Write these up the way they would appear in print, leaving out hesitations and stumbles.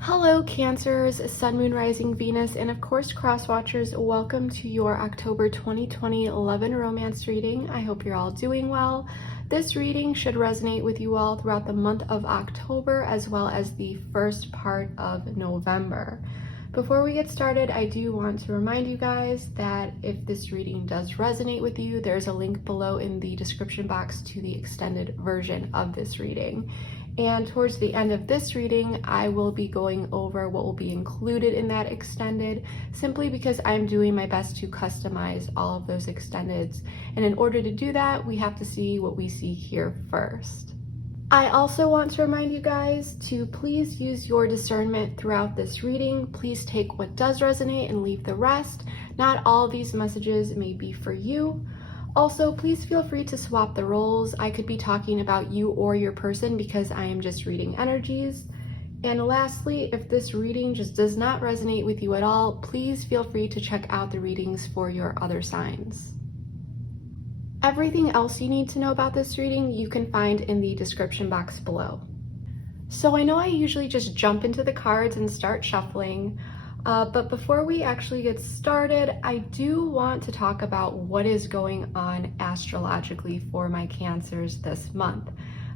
Hello Cancers, Sun, Moon, Rising, Venus, and of course Crosswatchers, welcome to your October 2020 love and romance reading. I hope you're all doing well. This reading should resonate with you all throughout the month of October as well as the first part of November. Before we get started, I do want to remind you guys that if this reading does resonate with you, there's a link below in the description box to the extended version of this reading. And towards the end of this reading, I will be going over what will be included in that extended, simply because I'm doing my best to customize all of those extendeds. And in order to do that, we have to see what we see here first. I also want to remind you guys to please use your discernment throughout this reading. Please take what does resonate and leave the rest. Not all of these messages may be for you. Also, please feel free to swap the roles. I could be talking about you or your person because I am just reading energies. And lastly, if this reading just does not resonate with you at all, please feel free to check out the readings for your other signs. Everything else you need to know about this reading you can find in the description box below. So I know I usually just jump into the cards and start shuffling, but before we actually get started, I do want to talk about what is going on astrologically for my Cancers this month.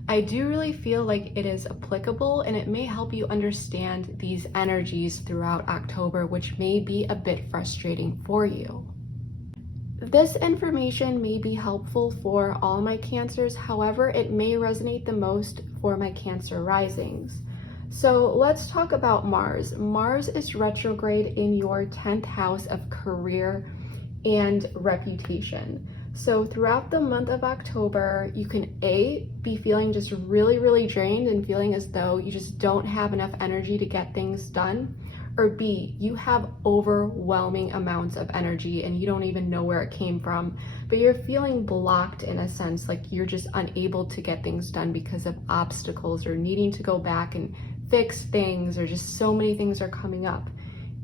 I do really feel like it is applicable and it may help you understand these energies throughout October, which may be a bit frustrating for you. This information may be helpful for all my Cancers, however, it may resonate the most for my Cancer risings. So let's talk about Mars. Mars is retrograde in your 10th house of career and reputation. So throughout the month of October, you can A, be feeling just really drained and feeling as though you just don't have enough energy to get things done. Or B, you have overwhelming amounts of energy and you don't even know where it came from, but you're feeling blocked in a sense, like you're just unable to get things done because of obstacles or needing to go back and fix things, or just so many things are coming up.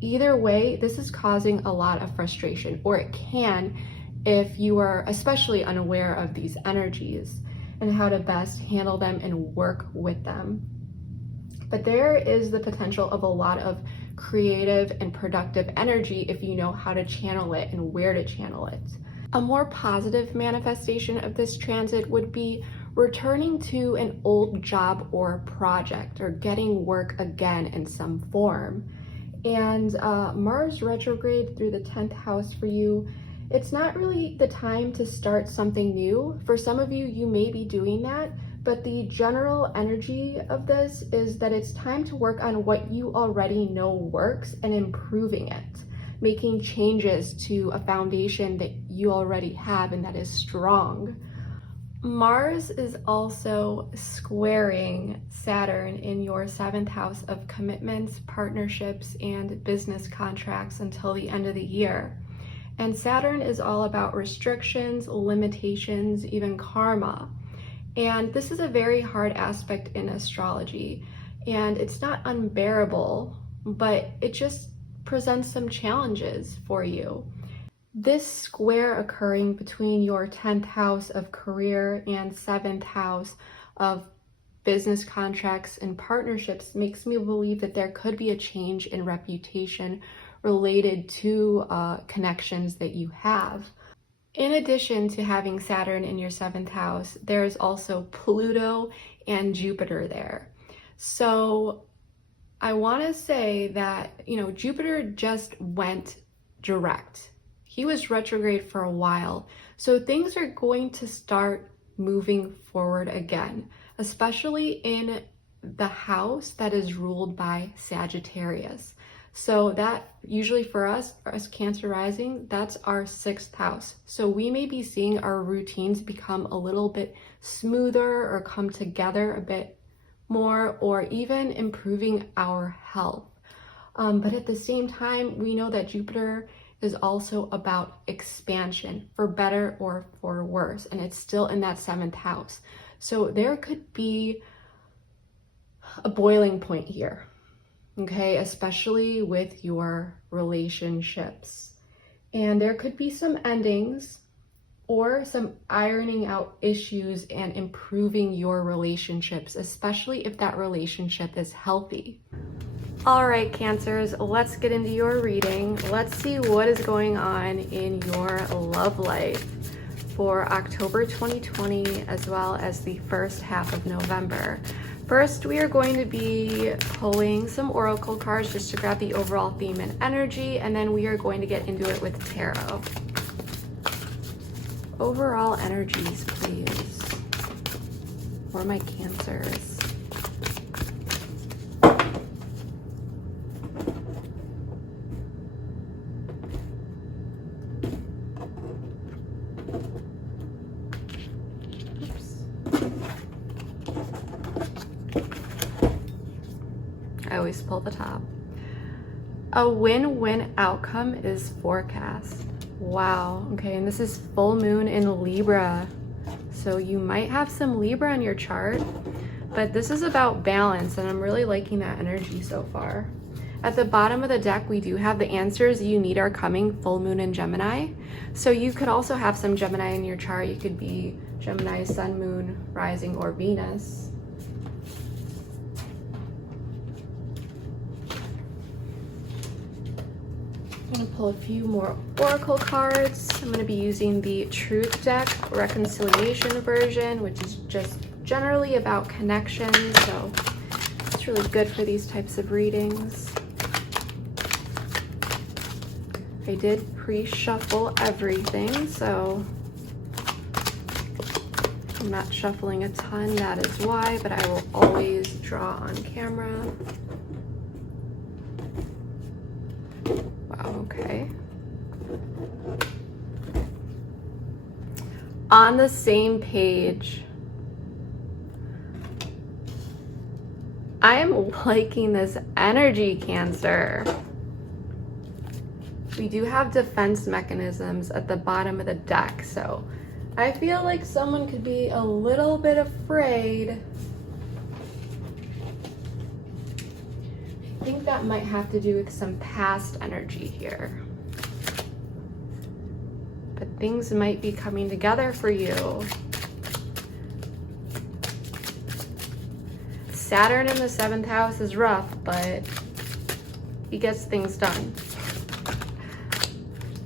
Either way, this is causing a lot of frustration, or it can if you are especially unaware of these energies and how to best handle them and work with them. But there is the potential of a lot of creative and productive energy if you know how to channel it and where to channel it. A more positive manifestation of this transit would be returning to an old job or project, or getting work again in some form. And Mars retrograde through the 10th house for you, it's not really the time to start something new. For some of you, you may be doing that, but the general energy of this is that it's time to work on what you already know works and improving it, making changes to a foundation that you already have and that is strong. Mars is also squaring Saturn in your 7th house of commitments, partnerships, and business contracts until the end of the year. And Saturn is all about restrictions, limitations, even karma. And this is a very hard aspect in astrology, and it's not unbearable, but it just presents some challenges for you. This square occurring between your 10th house of career and 7th house of business contracts and partnerships makes me believe that there could be a change in reputation related to connections that you have. In addition to having Saturn in your 7th house, there's also Pluto and Jupiter there. So I want to say that, Jupiter just went direct. He was retrograde for a while. So things are going to start moving forward again, especially in the house that is ruled by Sagittarius. So that usually for us as Cancer rising, that's our 6th house. So we may be seeing our routines become a little bit smoother or come together a bit more, or even improving our health. But at the same time, we know that Jupiter is also about expansion, for better or for worse, and it's still in that 7th house. So there could be a boiling point here. Okay, especially with your relationships. And there could be some endings or some ironing out issues and improving your relationships, especially if that relationship is healthy. All right, Cancers, let's get into your reading. Let's see what is going on in your love life for October 2020, as well as the first half of November. First, we are going to be pulling some oracle cards just to grab the overall theme and energy, and then we are going to get into it with tarot. Overall energies, please, for my Cancers. I always pull the top. A win-win outcome is forecast. Wow. Okay, and this is full moon in Libra. So you might have some Libra in your chart, but this is about balance, and I'm really liking that energy so far. At the bottom of the deck, we do have the answers you need are coming, full moon in Gemini. So you could also have some Gemini in your chart. You could be Gemini, sun, moon, rising, or Venus. I'm going to pull a few more oracle cards. I'm going to be using the Truth deck, reconciliation version, which is just generally about connection. So it's really good for these types of readings. I did pre-shuffle everything, so I'm not shuffling a ton, that is why, but I will always draw on camera. Wow, okay. On the same page. I am liking this energy, Cancer. We do have defense mechanisms at the bottom of the deck, so I feel like someone could be a little bit afraid. I think that might have to do with some past energy here. But things might be coming together for you. Saturn in the 7th house is rough, but he gets things done.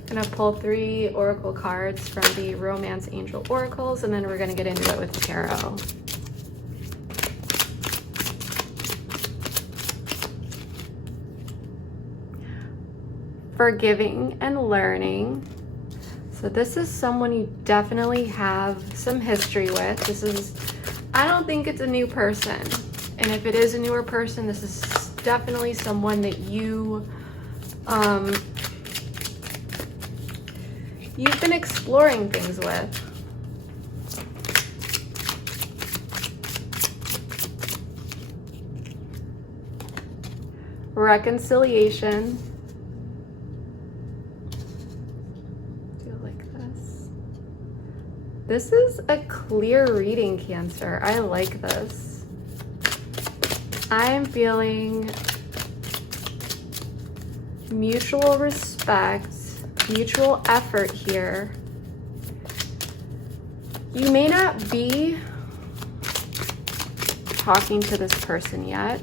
I'm gonna pull 3 oracle cards from the Romance Angel Oracles, and then we're gonna get into it with tarot. Forgiving and learning. So this is someone you definitely have some history with. This is, I don't think it's a new person. And if it is a newer person, this is definitely someone that you've been exploring things with. Reconciliation. Do you like this? This is a clear reading, Cancer. I like this. I am feeling mutual respect, mutual effort here. You may not be talking to this person yet.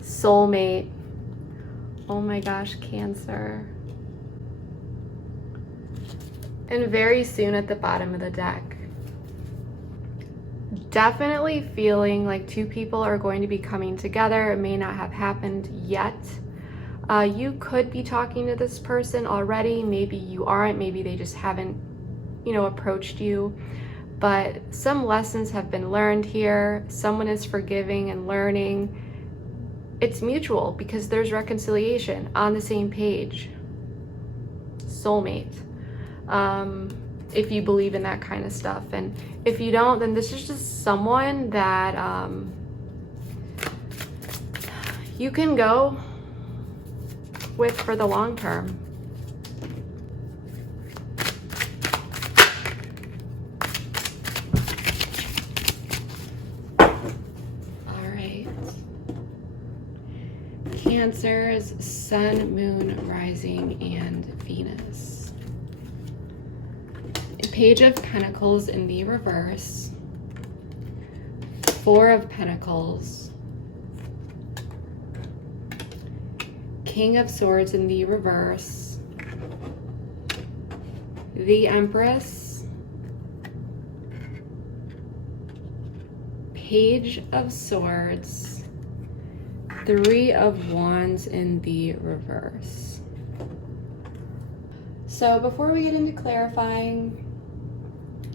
Soulmate. Oh my gosh, Cancer. And very soon at the bottom of the deck. Definitely feeling like 2 people are going to be coming together. It may not have happened yet. You could be talking to this person already. Maybe you aren't. Maybe they just haven't, approached you. But some lessons have been learned here. Someone is forgiving and learning. It's mutual because there's reconciliation, on the same page. Soulmate. If you believe in that kind of stuff. And if you don't, then this is just someone that you can go with for the long term. All right. Cancer's Sun, Moon, Rising, and Venus. Page of Pentacles in the reverse. 4 of Pentacles. King of Swords in the reverse, the Empress, Page of Swords, Three of Wands in the reverse. So before we get into clarifying,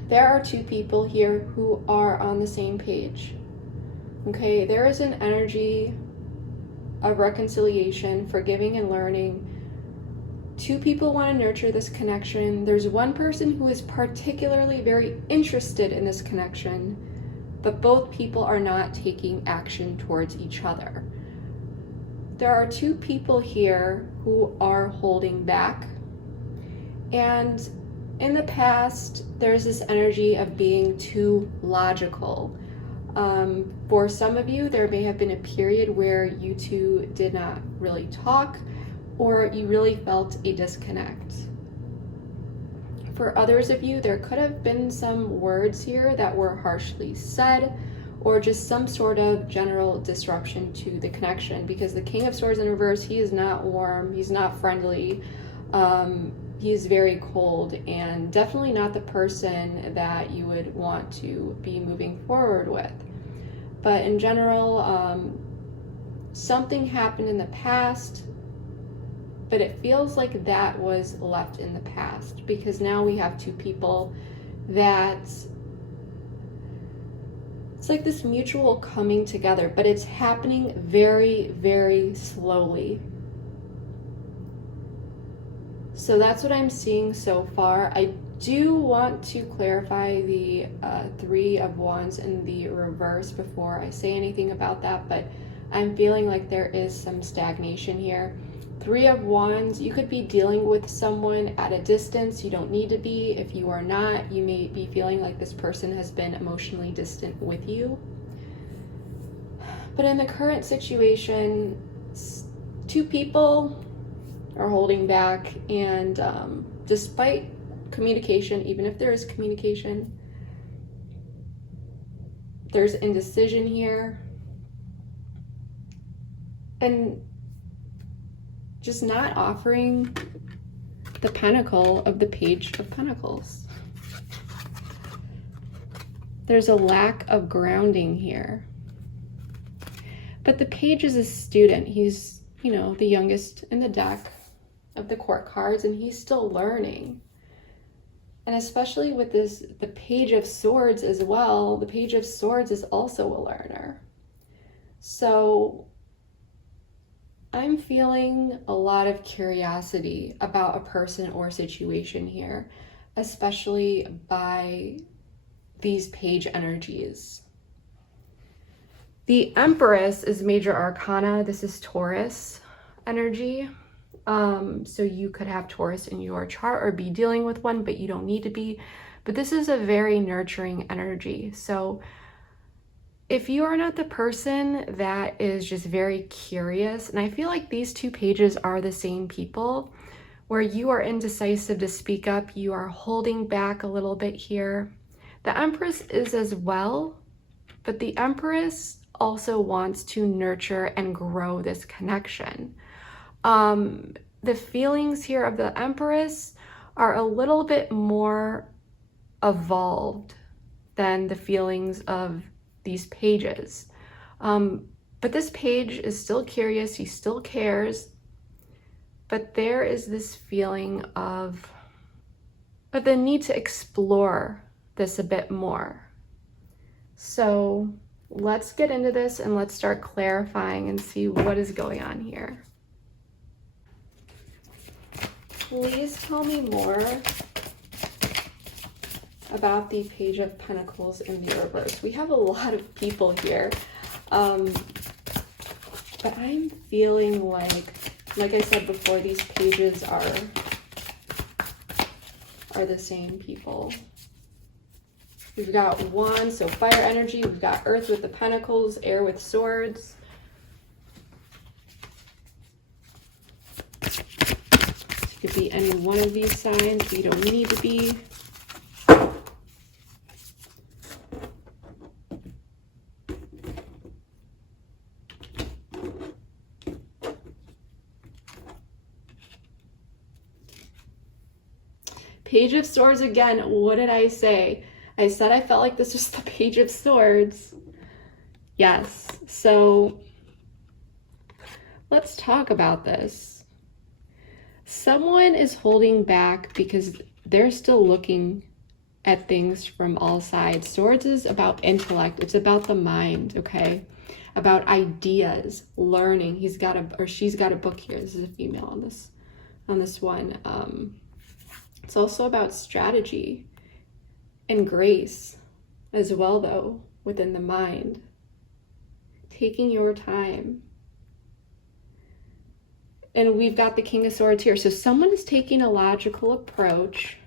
there are two people here who are on the same page. Okay, there is an energy of reconciliation, forgiving and learning. Two people want to nurture this connection. There's one person who is particularly very interested in this connection, but both people are not taking action towards each other. There are two people here who are holding back. And in the past, there's this energy of being too logical. For some of you, there may have been a period where you two did not really talk, or you really felt a disconnect. For others of you, there could have been some words here that were harshly said, or just some sort of general disruption to the connection, because the King of Swords in reverse, he is not warm, he's not friendly, he's very cold, and definitely not the person that you would want to be moving forward with. But in general, something happened in the past, but it feels like that was left in the past, because now we have two people that it's like this mutual coming together, but it's happening very, very slowly. So that's what I'm seeing so far. I do want to clarify the Three of Wands in the reverse before I say anything about that, but I'm feeling like there is some stagnation here. Three of Wands, you could be dealing with someone at a distance. You don't need to be. If you are not, you may be feeling like this person has been emotionally distant with you. But in the current situation, two people are holding back, and despite communication, even if there is communication, there's indecision here, and just not offering the pentacle of the Page of Pentacles. There's a lack of grounding here. But the Page is a student. He's, you know, the youngest in the deck of the court cards, and he's still learning. And especially with this, the Page of Swords as well, the Page of Swords is also a learner. So I'm feeling a lot of curiosity about a person or situation here, especially by these page energies. The Empress is major arcana. This is Taurus energy. So you could have Taurus in your chart or be dealing with one, but you don't need to be. But this is a very nurturing energy. So if you are not the person that is just very curious, and I feel like these two pages are the same people, where you are indecisive to speak up, you are holding back a little bit here. The Empress is as well, but the Empress also wants to nurture and grow this connection. The feelings here of the Empress are a little bit more evolved than the feelings of these pages. But this page is still curious, he still cares, but there is this feeling of the need to explore this a bit more. So let's get into this and let's start clarifying and see what is going on here. Please tell me more about the Page of Pentacles in the reverse. We have a lot of people here, but I'm feeling like I said before, these pages are the same people. We've got Wands, so fire energy. We've got Earth with the Pentacles, Air with Swords. You could be any one of these signs, but you don't need to be. Page of Swords again. What did I say? I said I felt like this was the Page of Swords. Yes. So let's talk about this. Someone is holding back because they're still looking at things from all sides. Swords is about intellect. It's about the mind, okay? About ideas, learning. He's got a, or she's got a book here. This is a female on this one. It's also about strategy and grace as well, though, within the mind. Taking your time. And we've got the King of Swords here. So someone is taking a logical approach.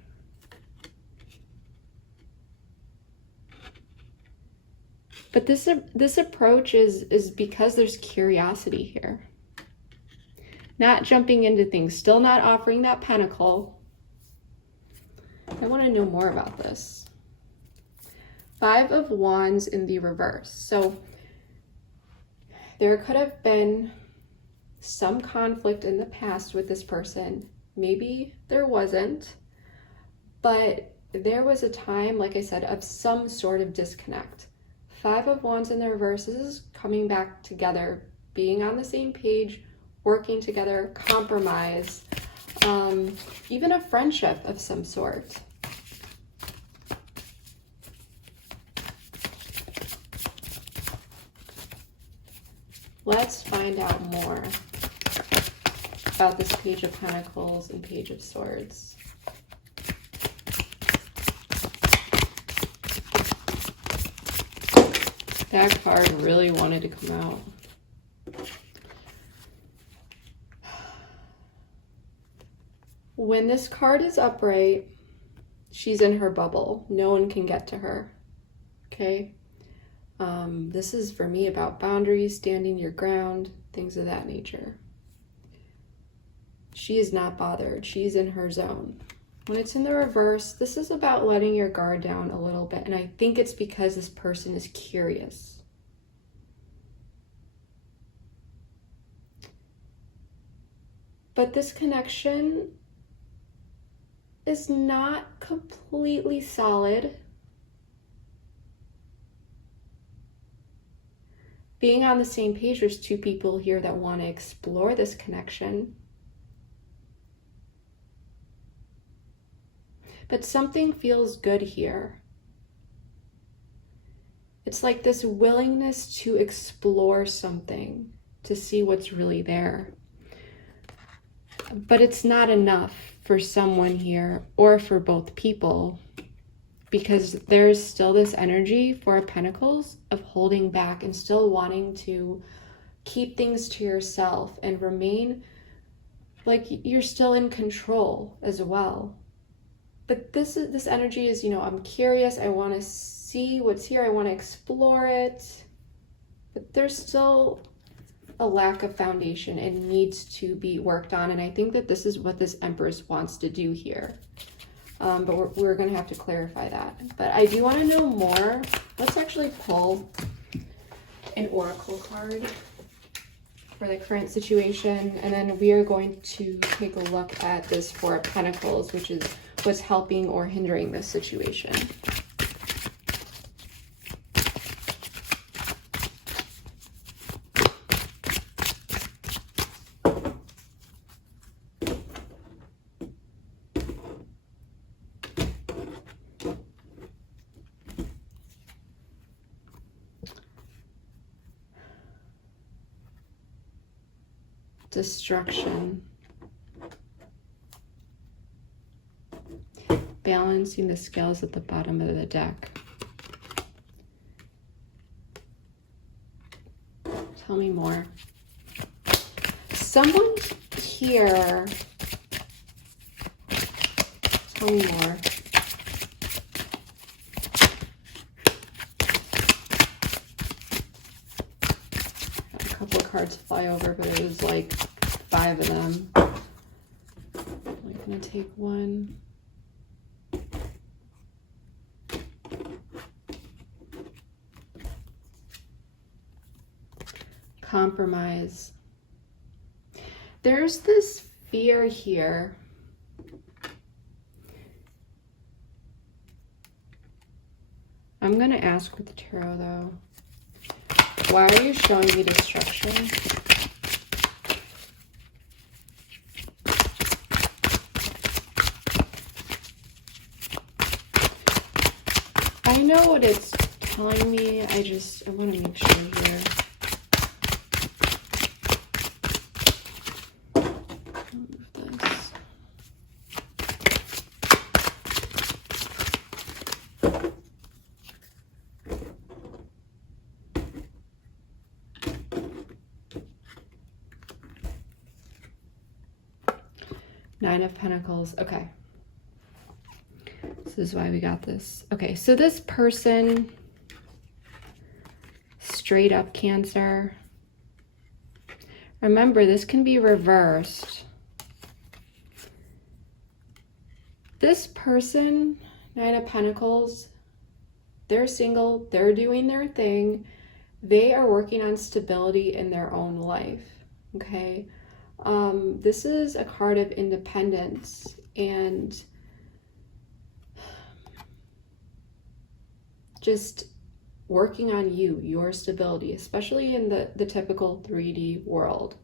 But this approach is because there's curiosity here. Not jumping into things, still not offering that pentacle. I want to know more about this. 5 of Wands in the reverse. So there could have been some conflict in the past with this person. Maybe there wasn't, but there was a time, like I said, of some sort of disconnect. 5 of Wands in the reverse. This is coming back together, being on the same page, working together, compromise, even a friendship of some sort. Let's find out more about this Page of Pentacles and Page of Swords. That card really wanted to come out. When this card is upright, she's in her bubble. No one can get to her. Okay? This is for me about boundaries, standing your ground, things of that nature. She is not bothered. She's in her zone. When it's in the reverse, this is about letting your guard down a little bit. And I think it's because this person is curious. But this connection is not completely solid. Being on the same page, there's 2 people here that want to explore this connection. But something feels good here. It's like this willingness to explore something, to see what's really there. But it's not enough for someone here or for both people, because there's still this energy for Pentacles of holding back and still wanting to keep things to yourself and remain like you're still in control as well. But this energy is, you know, I'm curious, I want to see what's here, I want to explore it, but there's still a lack of foundation and needs to be worked on. And I think that this is what this Empress wants to do here. But we're going to have to clarify that. But I do want to know more. Let's actually pull an oracle card for the current situation. And then we are going to take a look at this Four of Pentacles, which is what's helping or hindering this situation. Destruction. Balancing the scales at the bottom of the deck. Tell me more. Someone here. Tell me more. A couple of cards fly over, but it was like 5 of them. I'm gonna take one. Compromise. There's this fear here I'm going to ask with the tarot, though. Why are you showing me destruction? I know what it's telling me. I want to make sure here. Remove this. Nine of Pentacles. Okay. This is why we got this. Okay, so this person, straight up Cancer. Remember, this can be reversed. This person, Nine of Pentacles, they're single, they're doing their thing. They are working on stability in their own life, okay? This is a card of independence and just working on you, your stability, especially in the typical 3D world.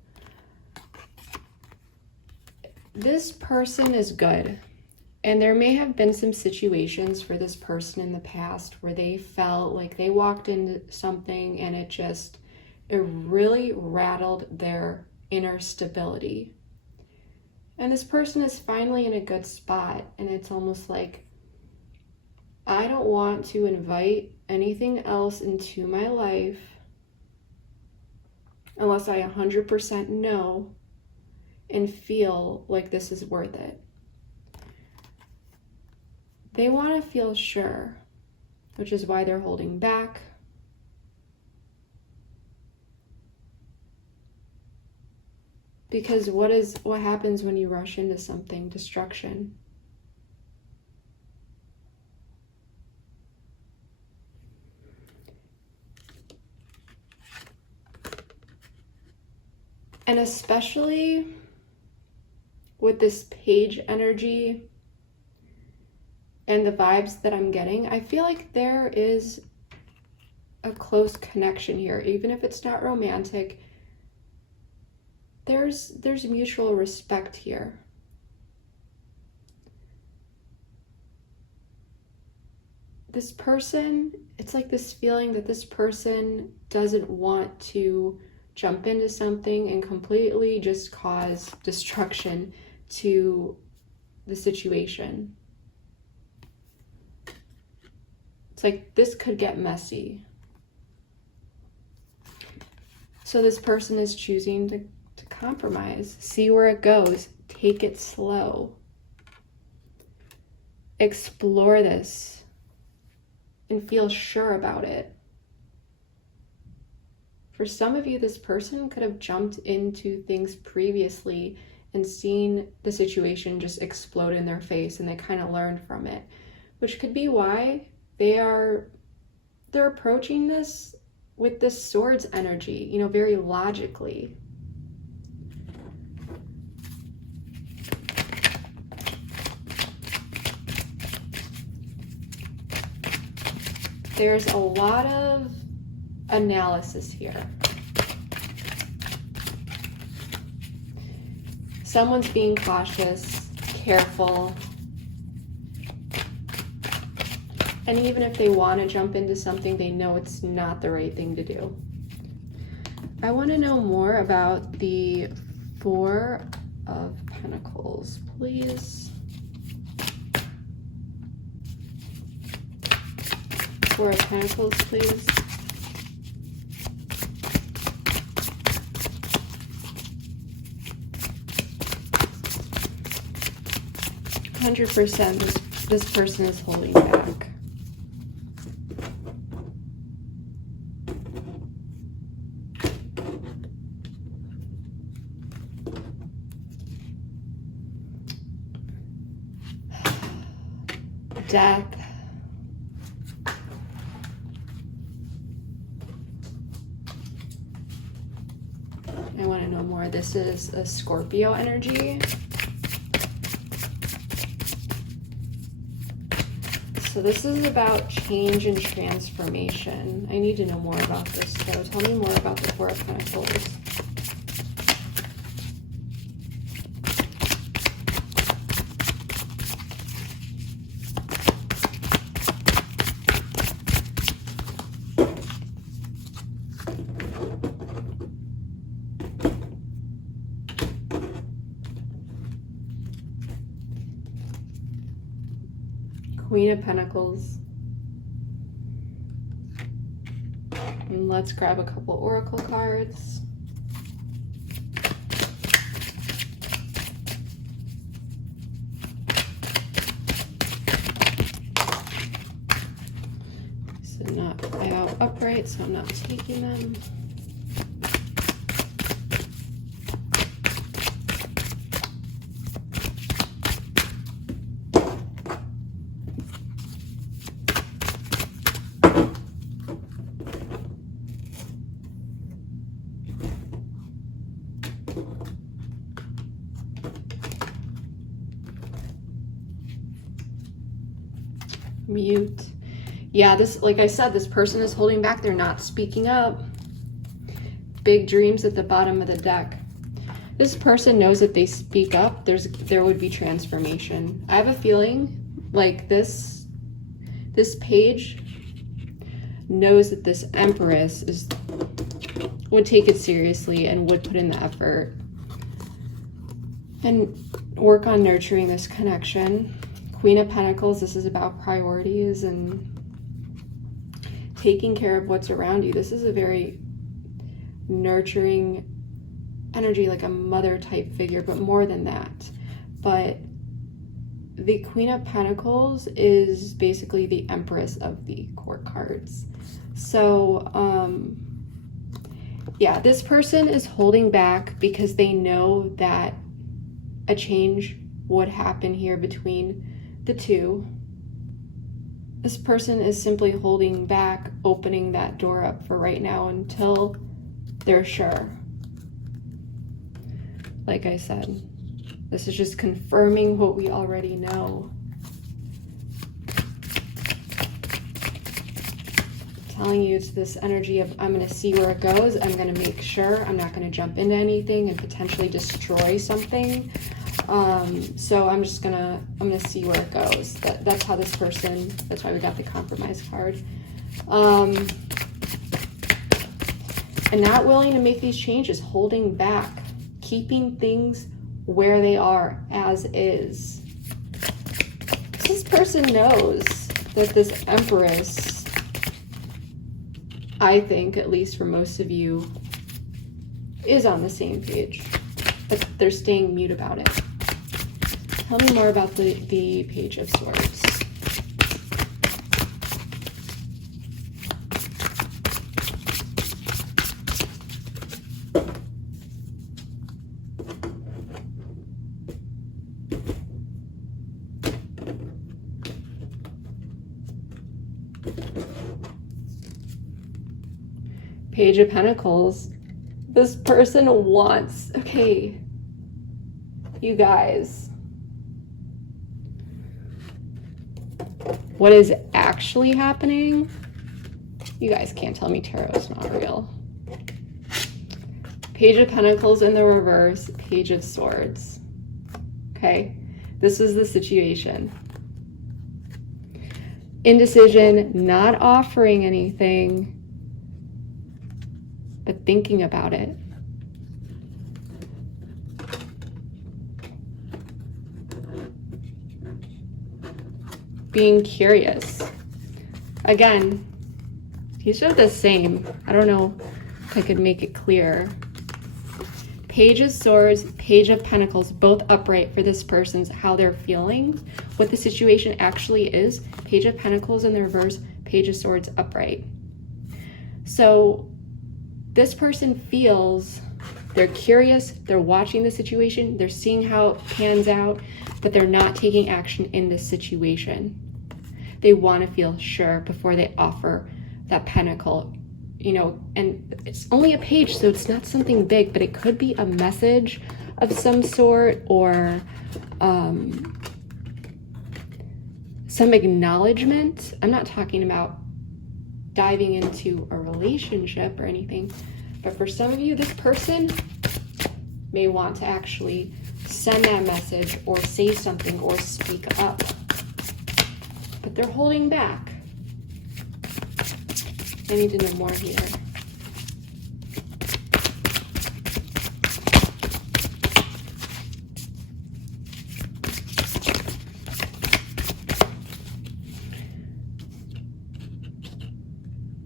This person is good. And there may have been some situations for this person in the past where they felt like they walked into something and it really rattled their inner stability. And this person is finally in a good spot, and it's almost like, I don't want to invite anything else into my life unless I 100% know and feel like this is worth it. They want to feel sure, which is why they're holding back. Because what happens when you rush into something? Destruction. And especially with this page energy and the vibes that I'm getting, I feel like there is a close connection here. Even if it's not romantic, there's mutual respect here. This person, it's like this feeling that this person doesn't want to jump into something and completely just cause destruction to the situation. It's like this could get messy. So this person is choosing to compromise, see where it goes, take it slow, explore this, and feel sure about it. For some of you, this person could have jumped into things previously and seen the situation just explode in their face, and they kind of learned from it, which could be why they're approaching this with this swords energy, you know, very logically. There's a lot of analysis here. Someone's being cautious, careful. And even if they want to jump into something, they know it's not the right thing to do. I want to know more about the Four of Pentacles, please. Four of Pentacles, please. This person is holding back. Death. I want to know more. This is a Scorpio energy. So this is about change and transformation. I need to know more about this, though. Tell me more about the Four of Pentacles. Queen of Pentacles. And let's grab a couple oracle cards. So not out upright, so I'm not taking them. Mute. Yeah, this, like I said, this person is holding back. They're not speaking up. Big dreams at the bottom of the deck. This person knows that they speak up, there would be transformation. I have a feeling like this page knows that this Empress would take it seriously and would put in the effort and work on nurturing this connection. Queen of Pentacles, this is about priorities and taking care of what's around you. This is a very nurturing energy, like a mother type figure, but more than that. But the Queen of Pentacles is basically the Empress of the court cards. So, yeah, this person is holding back because they know that a change would happen here between the two. This person is simply holding back, opening that door up for right now until they're sure. Like I said, this is just confirming what we already know. Telling you it's this energy of, I'm going to see where it goes. I'm going to make sure. I'm not going to jump into anything and potentially destroy something. So I'm gonna see where it goes. That's how this person, that's why we got the compromise card. And not willing to make these changes, holding back, keeping things where they are as is. This person knows that this Empress, I think, at least for most of you, is on the same page, but they're staying mute about it. Tell me more about the Page of Swords. Page of Pentacles. This person wants, okay, you guys, what is actually happening? You guys can't tell me tarot is not real. Page of Pentacles in the reverse, Page of Swords. Okay, this is the situation. Indecision, not offering anything, but thinking about it. Being curious. Again, these are the same. I don't know if I could make it clear. Page of Swords, Page of Pentacles, both upright for this person's how they're feeling, what the situation actually is. Page of Pentacles in the reverse, Page of Swords upright. So this person feels they're curious, they're watching the situation, they're seeing how it pans out, but they're not taking action in this situation. They want to feel sure before they offer that pentacle, you know, and it's only a page, so it's not something big, but it could be a message some sort, or some some acknowledgement. I'm not talking about diving into a relationship or anything, but for some of you, this person may want to actually send that message or say something or speak up, but they're holding back. I need to know more here.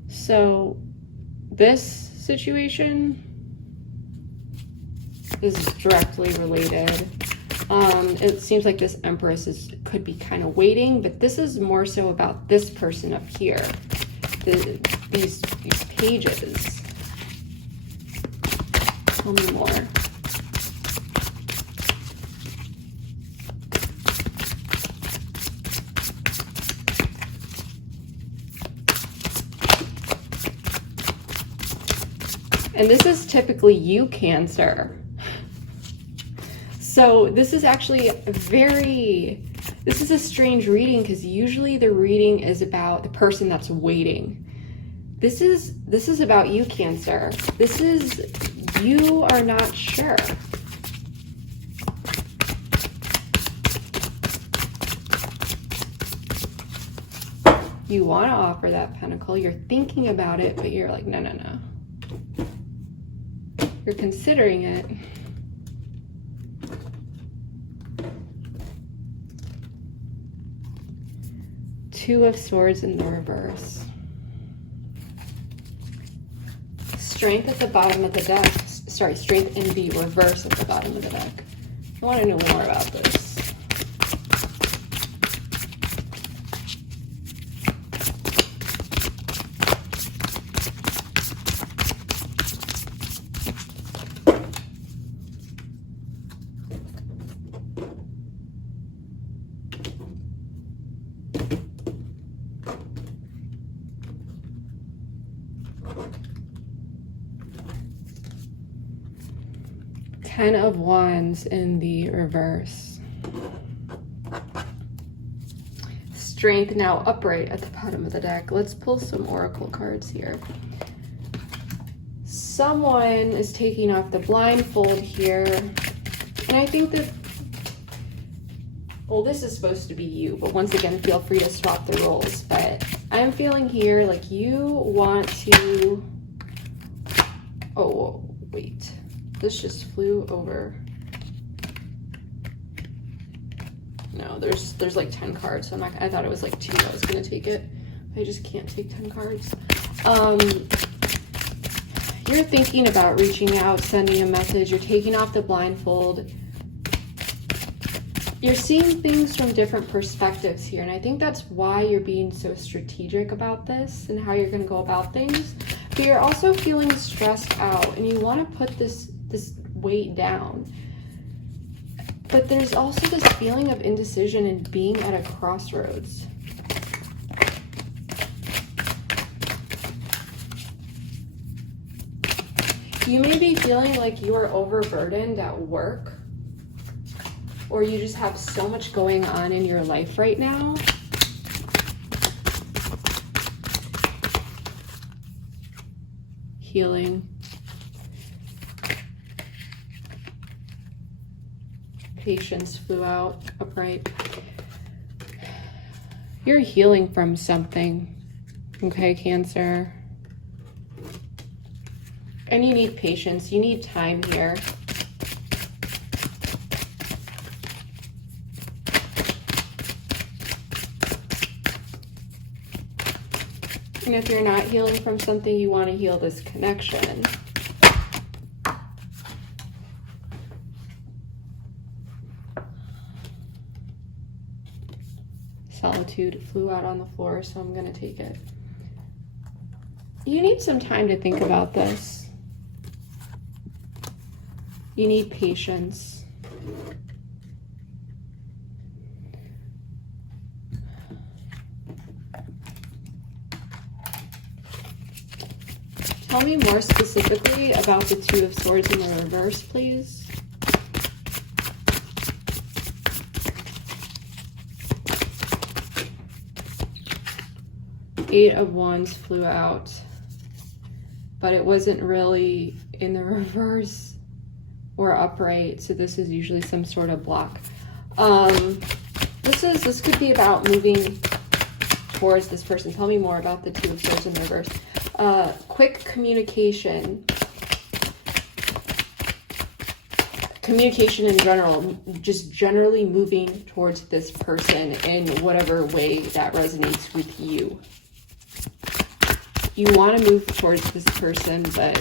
So this situation is directly related. It seems like this Empress could be kind of waiting, but this is more so about this person up here. These pages. Tell me more. And this is typically you, Cancer. So this is actually this is a strange reading, because usually the reading is about the person that's waiting. This is about you, Cancer. This is, you are not sure. You want to offer that pentacle. You're thinking about it, but you're like, no, no, no. You're considering it. Two of Swords in the reverse. Strength at the bottom of the deck. Sorry, strength in the reverse at the bottom of the deck. I want to know more about this. Ten of Wands in the reverse. Strength now upright at the bottom of the deck. Let's pull some oracle cards here. Someone is taking off the blindfold here. And I think that, well, this is supposed to be you, but once again, feel free to swap the roles. But I'm feeling here like you want to, oh, wait. This just flew over. No, there's like 10 cards, so I thought it was like 2. I was gonna take it. I just can't take 10 cards. You're thinking about reaching out, sending a message, you're taking off the blindfold. You're seeing things from different perspectives here, and I think that's why you're being so strategic about this and how you're gonna go about things. But you're also feeling stressed out, and you wanna put this weight down. But there's also this feeling of indecision and being at a crossroads. You may be feeling like you are overburdened at work, or you just have so much going on in your life right now. Healing. Patience flew out upright. You're healing from something, okay, Cancer? And you need patience. You need time here. And if you're not healing from something, you want to heal this connection. Solitude flew out on the floor, so I'm going to take it. You need some time to think about this. You need patience. Tell me more specifically about the Two of Swords in the reverse, please. Eight of Wands flew out, but it wasn't really in the reverse or upright, so this is usually some sort of block. This could be about moving towards this person. Tell me more about the Two of Swords in the reverse. Quick communication. Communication in general, just generally moving towards this person in whatever way that resonates with you. You want to move towards this person, but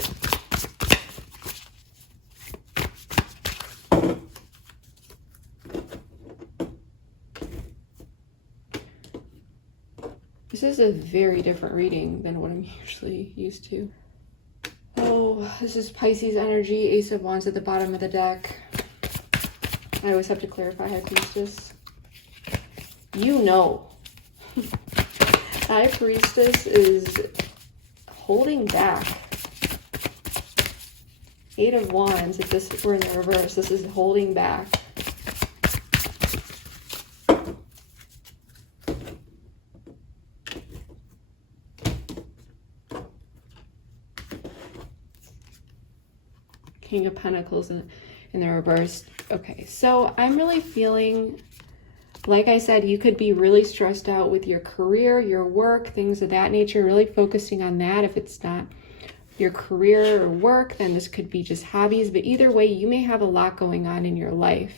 this is a very different reading than what I'm usually used to. Oh, this is Pisces energy, Ace of Wands at the bottom of the deck. I always have to clarify High Priestess. You know. High Priestess is holding back. Eight of Wands, if this were in the reverse, this is holding back. King of Pentacles in the reverse. Okay, so I'm really feeling, like I said, you could be really stressed out with your career, your work, things of that nature, really focusing on that. If it's not your career or work, then this could be just hobbies. But either way, you may have a lot going on in your life,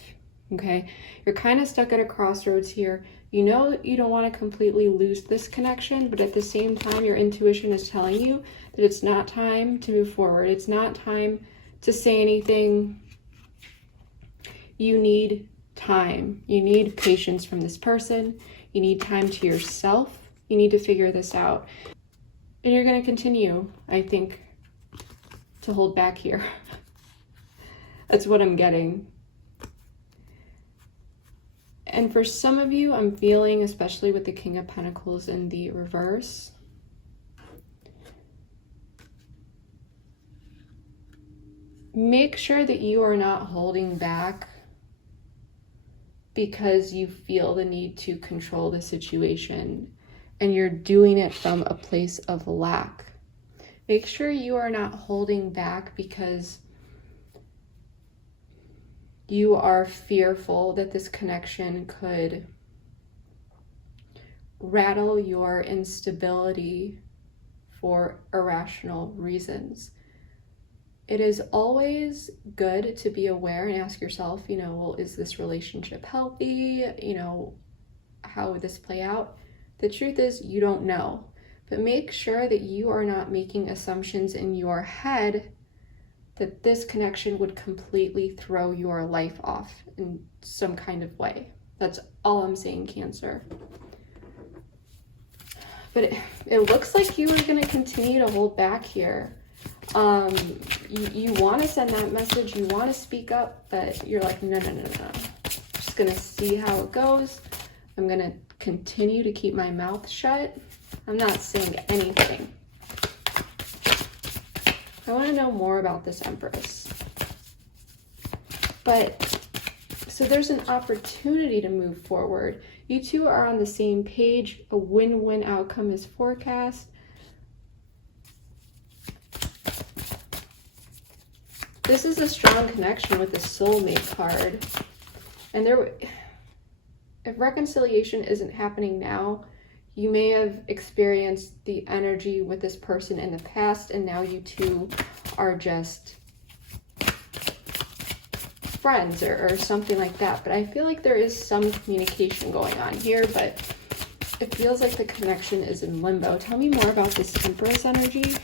okay? You're kind of stuck at a crossroads here. You know you don't want to completely lose this connection, but at the same time, your intuition is telling you that it's not time to move forward. It's not time to say anything. You need time. You need patience from this person. You need time to yourself. You need to figure this out. And you're going to continue, I think, to hold back here. That's what I'm getting. And for some of you, I'm feeling, especially with the King of Pentacles in the reverse, make sure that you are not holding back because you feel the need to control the situation and you're doing it from a place of lack. Make sure you are not holding back because you are fearful that this connection could rattle your instability for irrational reasons. It is always good to be aware and ask yourself, you know, well, is this relationship healthy? You know, how would this play out? The truth is you don't know, but make sure that you are not making assumptions in your head that this connection would completely throw your life off in some kind of way. That's all I'm saying, Cancer. But it looks like you are going to continue to hold back here. You want to send that message, you want to speak up, but you're like, no. I'm just going to see how it goes. I'm going to continue to keep my mouth shut. I'm not saying anything. I want to know more about this Empress. But, so there's an opportunity to move forward. You two are on the same page. A win-win outcome is forecast. This is a strong connection with the soulmate card. And if reconciliation isn't happening now, you may have experienced the energy with this person in the past, and now you two are just friends or something like that. But I feel like there is some communication going on here, but it feels like the connection is in limbo. Tell me more about this Empress energy.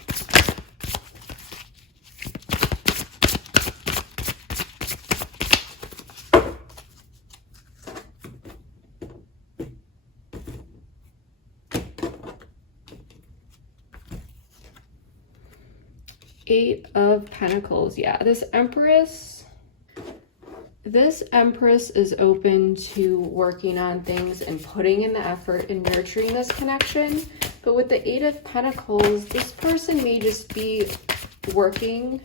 Eight of Pentacles. Yeah, this Empress is open to working on things and putting in the effort and nurturing this connection. But with the Eight of Pentacles, this person may just be working,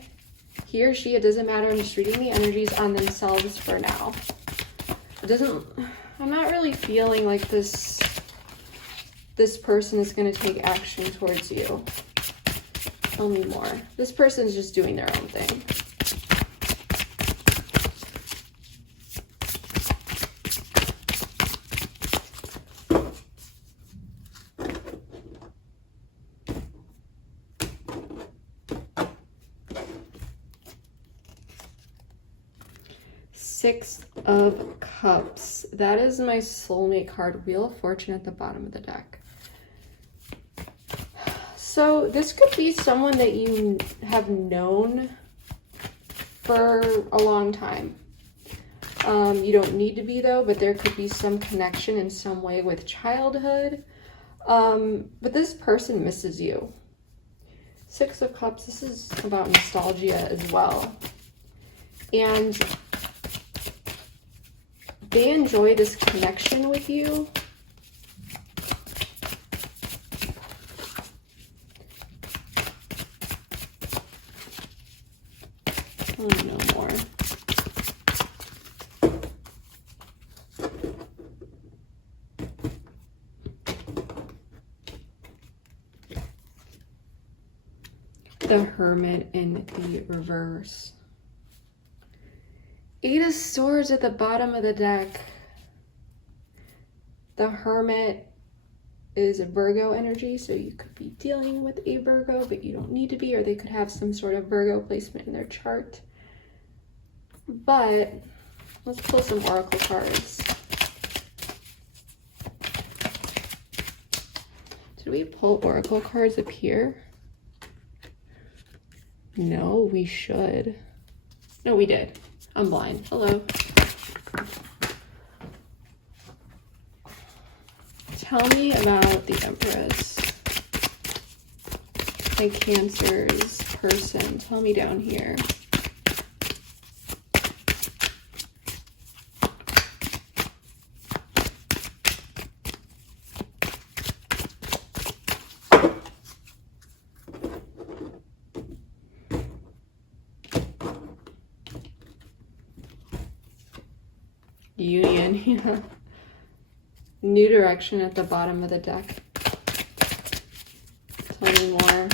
he or she, it doesn't matter, I'm just reading the energies, on themselves for now. I'm not really feeling like this this person is going to take action towards you? Tell me more. This person's just doing their own thing. Six of Cups. That is my soulmate card. Wheel of Fortune at the bottom of the deck. So this could be someone that you have known for a long time. You don't need to be though, but there could be some connection in some way with childhood. But this person misses you. Six of Cups, this is about nostalgia as well. And they enjoy this connection with you. I want to know more. The Hermit in the reverse. Eight of Swords at the bottom of the deck. The Hermit is a Virgo energy, so you could be dealing with a Virgo, but you don't need to be, or they could have some sort of Virgo placement in their chart. But let's pull some oracle cards. Did we pull oracle cards up here? No, we should. No, we did. I'm blind. Hello. Tell me about the Empress. My Cancer's person. Tell me down here. Union, yeah. New direction at the bottom of the deck. Tell me more.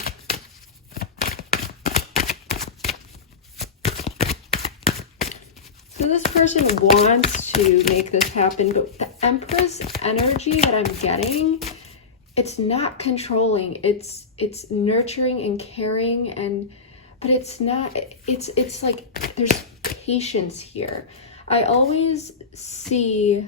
So this person wants to make this happen, but the Empress energy that I'm getting, it's not controlling. It's nurturing and caring, but it's not. It's like there's patience here. I always see,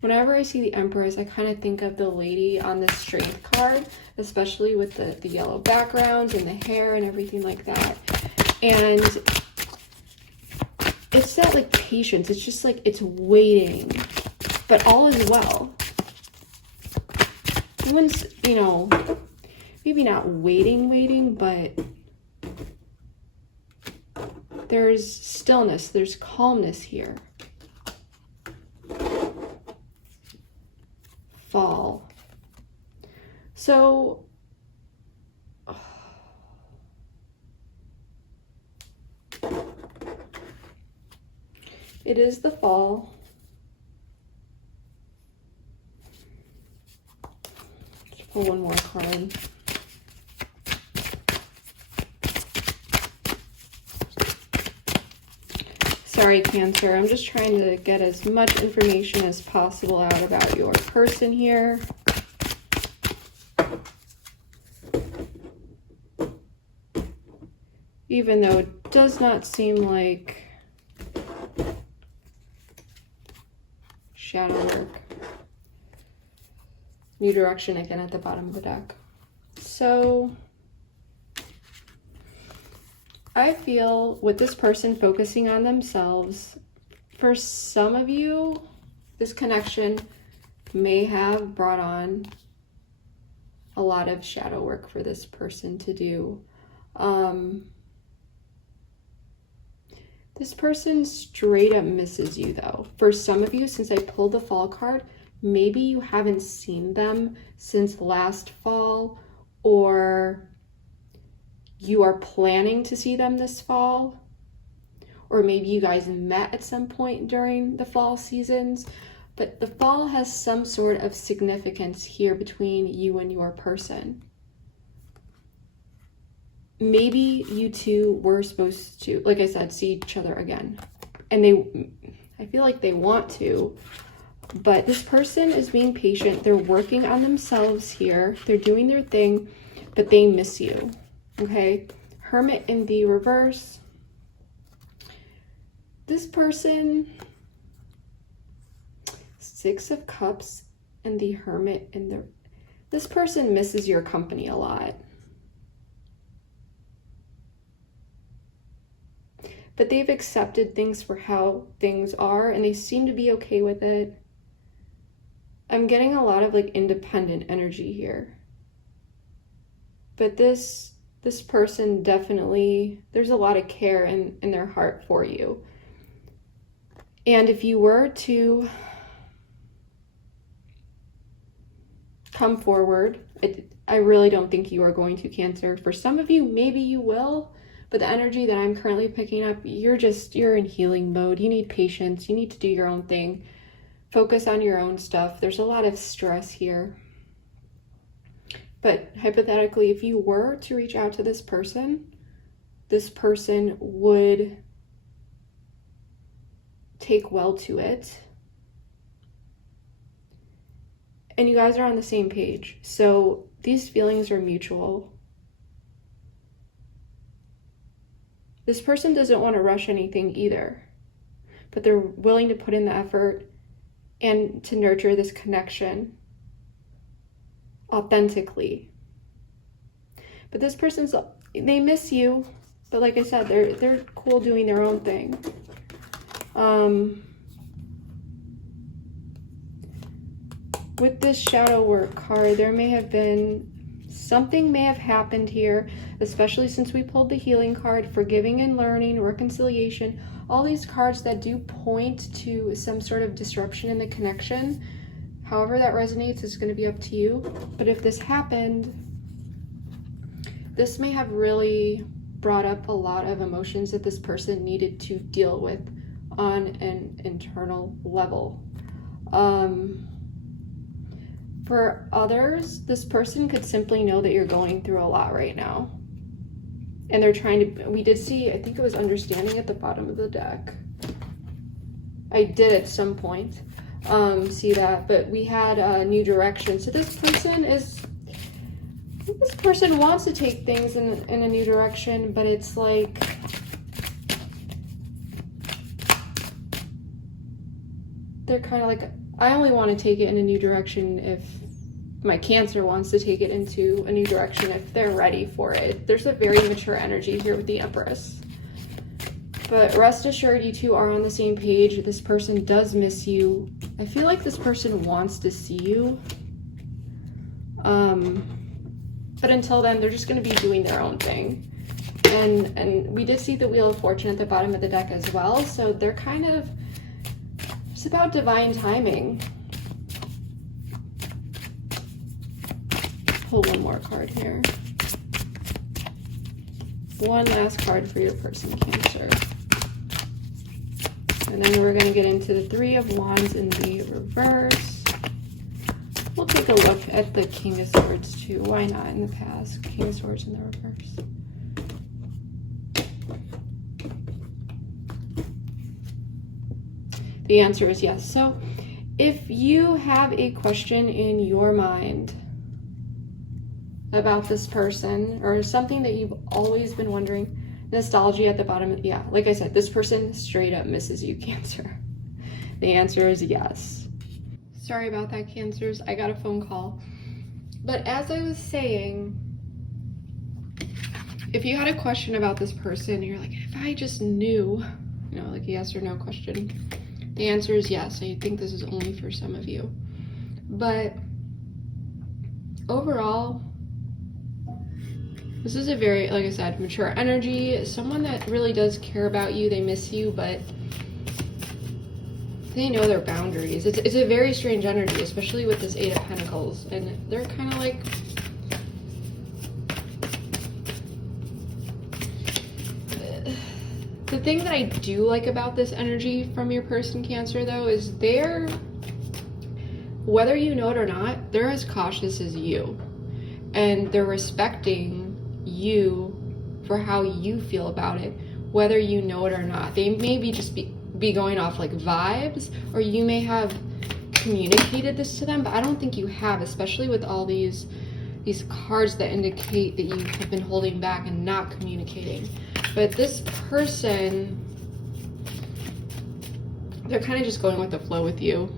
whenever I see the Empress, I kind of think of the lady on the Strength card, especially with the yellow background and the hair and everything like that. And it's that like patience. It's just like it's waiting, but all is well. Someone's, you know, maybe not waiting, but there's stillness, there's calmness here. Fall. So, it is the fall. Let's pull one more card. Sorry, Cancer. I'm just trying to get as much information as possible out about your person here. Even though it does not seem like shadow work. New direction again at the bottom of the deck. So I feel with this person focusing on themselves, for some of you, this connection may have brought on a lot of shadow work for this person to do. This person straight up misses you though. For some of you, since I pulled the fall card, maybe you haven't seen them since last fall, or you are planning to see them this fall, or maybe you guys met at some point during the fall seasons. But the fall has some sort of significance here between you and your person. Maybe you two were supposed to, like I said, see each other again. And I feel like they want to, but this person is being patient. They're working on themselves here. They're doing their thing, but they miss you, okay? Hermit in the reverse. This person, Six of Cups and the Hermit in the... This person misses your company a lot. But they've accepted things for how things are, and they seem to be okay with it. I'm getting a lot of like independent energy here. But this person definitely, there's a lot of care in their heart for you. And if you were to come forward, I really don't think you are going to, Cancer. For some of you, maybe you will. But the energy that I'm currently picking up, you're in healing mode. You need patience. You need to do your own thing. Focus on your own stuff. There's a lot of stress here. But hypothetically, if you were to reach out to this person would take well to it. And you guys are on the same page. So these feelings are mutual. This person doesn't want to rush anything either, but they're willing to put in the effort and to nurture this connection authentically. But this person's, they miss you, but like I said, they're cool doing their own thing. With this shadow work card, there may have been something may have happened here, especially since we pulled the healing card, forgiving and learning, reconciliation, all these cards that do point to some sort of disruption in the connection. However that resonates is going to be up to you. But if this happened, this may have really brought up a lot of emotions that this person needed to deal with on an internal level. For others, this person could simply know that you're going through a lot right now. And they're trying to, we did see, I think it was understanding at the bottom of the deck. I did at some point see that, but we had a new direction. So this person wants to take things in a new direction, but it's like, they're kind of like, I only want to take it in a new direction if my Cancer wants to take it into a new direction, if they're ready for it. There's a very mature energy here with the Empress. But rest assured, you two are on the same page. This person does miss you. I feel like this person wants to see you. But until then, they're just going to be doing their own thing. And we did see the Wheel of Fortune at the bottom of the deck as well. So they're kind of, it's about divine timing. Pull one more card here. One last card for your person, Cancer. And then we're going to get into the Three of Wands in the reverse. We'll take a look at the King of Swords too. Why not in the past? King of Swords in the reverse. The answer is yes. So if you have a question in your mind about this person or something that you've always been wondering, nostalgia at the bottom, yeah, like I said, this person straight up misses you, Cancer. The answer is yes. Sorry about that, Cancers. I got a phone call. But as I was saying, if you had a question about this person, you're like, if I just knew, you know, like a yes or no question, the answer is yes. I think this is only for some of you. But overall, this is a very, like I said, mature energy. Someone that really does care about you. They miss you, but they know their boundaries. It's a very strange energy, especially with this Eight of Pentacles. And they're kind of like, the thing that I do like about this energy from your person, Cancer, though, is they're whether you know it or not, they're as cautious as you. And they're respecting you for how you feel about it, whether you know it or not. They may be going off like vibes, or you may have communicated this to them, but I don't think you have, especially with all these cards that indicate that you have been holding back and not communicating. But this person, they're kind of just going with the flow with you.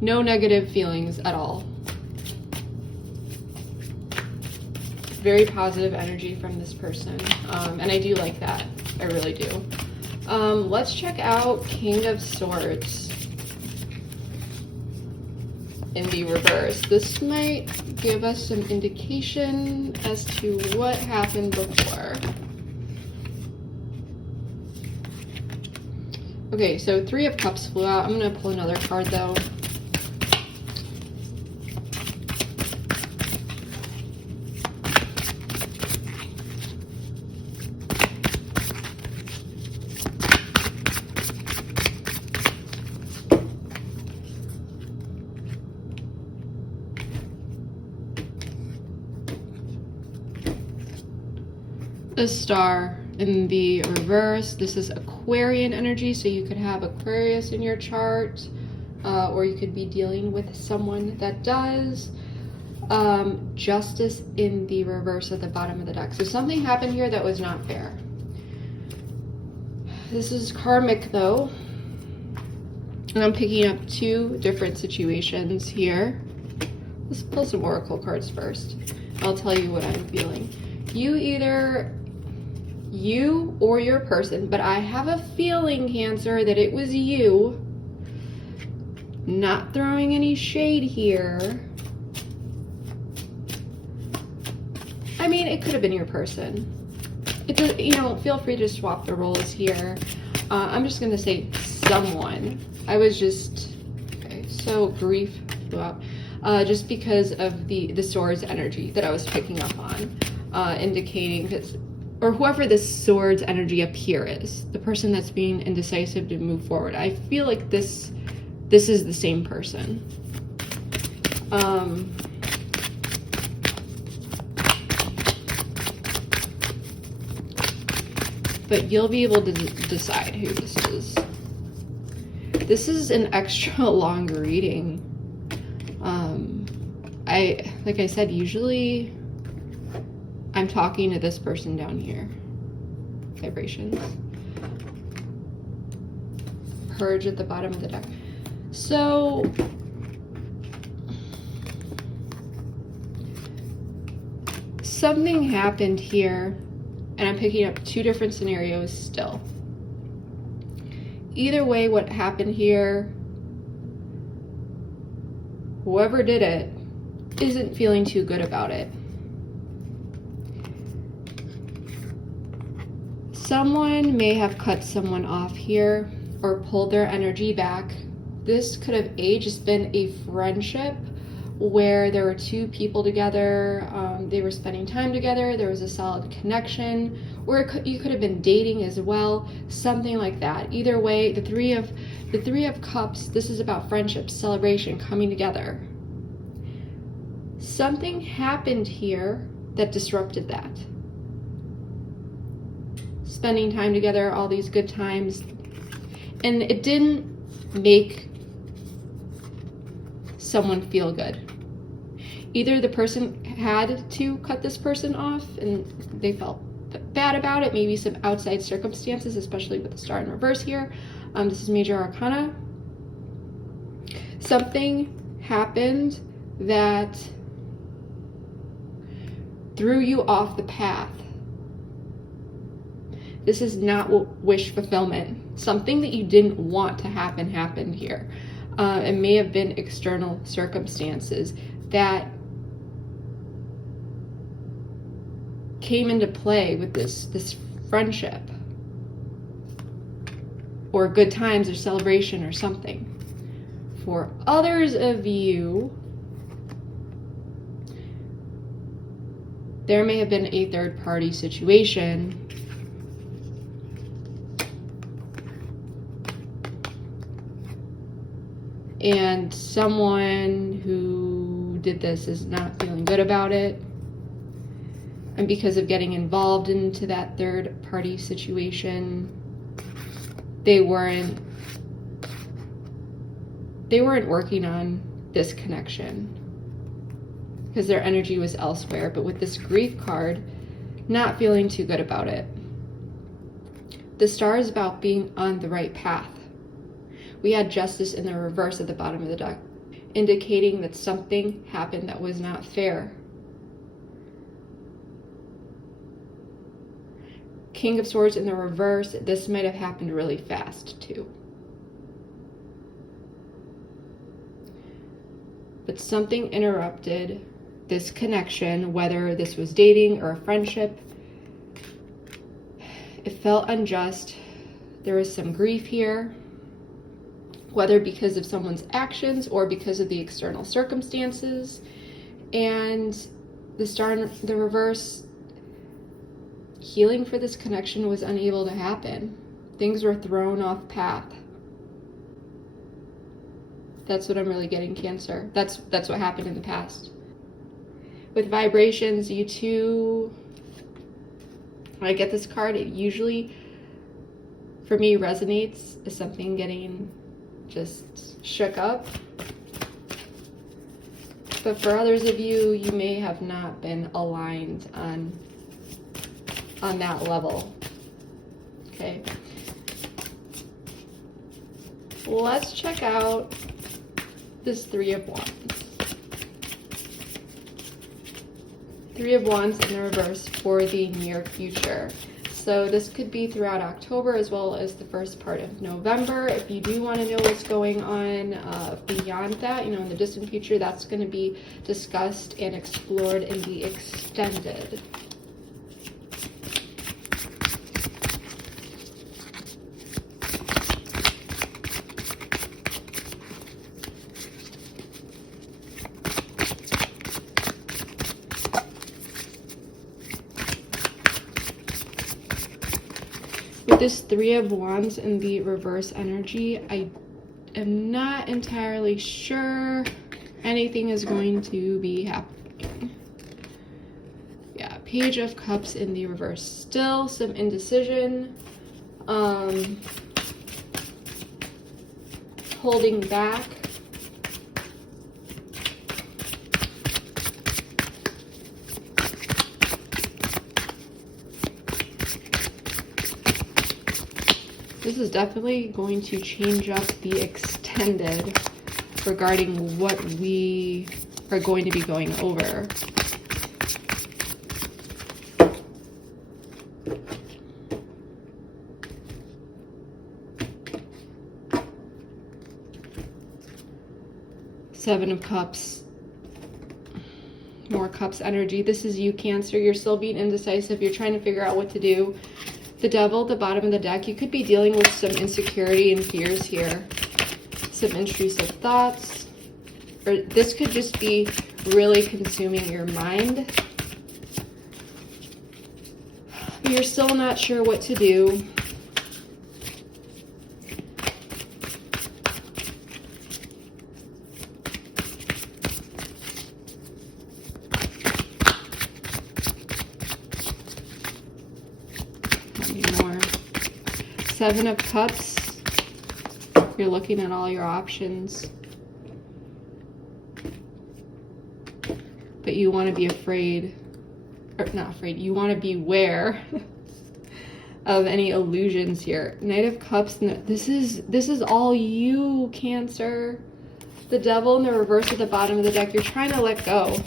No negative feelings at all. Very positive energy from this person. And I do like that. I really do. Let's check out King of Swords in the reverse. This might give us some indication as to what happened before. Okay, so Three of Cups flew out. I'm gonna pull another card though. The Star in the reverse. This is Aquarian energy, so you could have Aquarius in your chart, or you could be dealing with someone that does. Justice in the reverse at the bottom of the deck. So something happened here that was not fair. This is karmic though, and I'm picking up two different situations here. Let's pull some oracle cards first. I'll tell you what I'm feeling. You or your person, but I have a feeling, Cancer, that it was you. Not throwing any shade here. I mean, it could have been your person. It does, you know, feel free to swap the roles here. I'm just gonna say someone. I was just, okay, so grief flew out. Just because of the swords energy that I was picking up on, indicating that, or whoever this swords energy up here is, the person that's being indecisive to move forward. I feel like this is the same person. But you'll be able to decide who this is. This is an extra long reading. Like I said, usually I'm talking to this person down here. Vibrations. Purge at the bottom of the deck. So something happened here, and I'm picking up two different scenarios still. Either way, what happened here, whoever did it isn't feeling too good about it. Someone may have cut someone off here or pulled their energy back. This could have just been a friendship where there were two people together, they were spending time together, there was a solid connection, or you could have been dating as well, something like that. Either way, the three of Cups, this is about friendship, celebration, coming together. Something happened here that disrupted that. Spending time together, all these good times, and it didn't make someone feel good. Either the person had to cut this person off and they felt bad about it, maybe some outside circumstances, especially with the Star in reverse here. This is Major Arcana. Something happened that threw you off the path. This is not wish fulfillment. Something that you didn't want to happen happened here. It may have been external circumstances that came into play with this friendship, or good times or celebration or something. For others of you, there may have been a third party situation and someone who did this is not feeling good about it. And because of getting involved into that third party situation, they weren't working on this connection because their energy was elsewhere. But with this grief card, not feeling too good about it. The star is about being on the right path. We had justice in the reverse at the bottom of the deck, indicating that something happened that was not fair. King of Swords in the reverse, this might have happened really fast too. But something interrupted this connection, whether this was dating or a friendship. It felt unjust. There was some grief here, whether because of someone's actions or because of the external circumstances. And the star in the reverse, healing for this connection was unable to happen. Things were thrown off path. That's what I'm really getting, Cancer. That's what happened in the past. With vibrations, you two, when I get this card, it usually, for me, resonates as something getting just shook up. But for others of you, you may have not been aligned on that level. Okay. Let's check out this Three of Wands. Three of Wands in the reverse for the near future. So this could be throughout October as well as the first part of November. If you do want to know what's going on beyond that, in the distant future, that's going to be discussed and explored in the extended. With this Three of Wands in the reverse energy, I am not entirely sure anything is going to be happening. Yeah, Page of Cups in the reverse. Still some indecision. Holding back. This is definitely going to change up the extended regarding what we are going to be going over. Seven of Cups. More Cups energy. This is you, Cancer. You're still being indecisive. You're trying to figure out what to do. The Devil at the bottom of the deck. You could be dealing with some insecurity and fears here. Some intrusive thoughts. Or this could just be really consuming your mind. But you're still not sure what to do. Seven of Cups. You're looking at all your options. But you want to be afraid, or not afraid, you want to beware of any illusions here. Knight of Cups, this is all you, Cancer. The Devil in the reverse at the bottom of the deck. You're trying to let go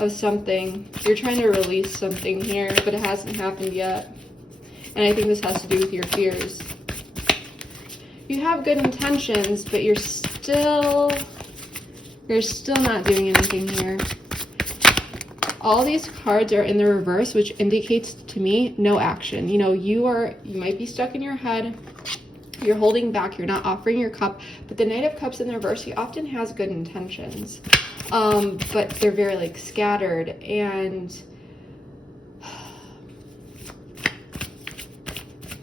of something. You're trying to release something here, but it hasn't happened yet. And I think this has to do with your fears. You have good intentions, but you're still not doing anything here. All these cards are in the reverse, which indicates to me no action. You might be stuck in your head. You're holding back. You're not offering your cup. But the Knight of Cups in the reverse, he often has good intentions. But they're very scattered, and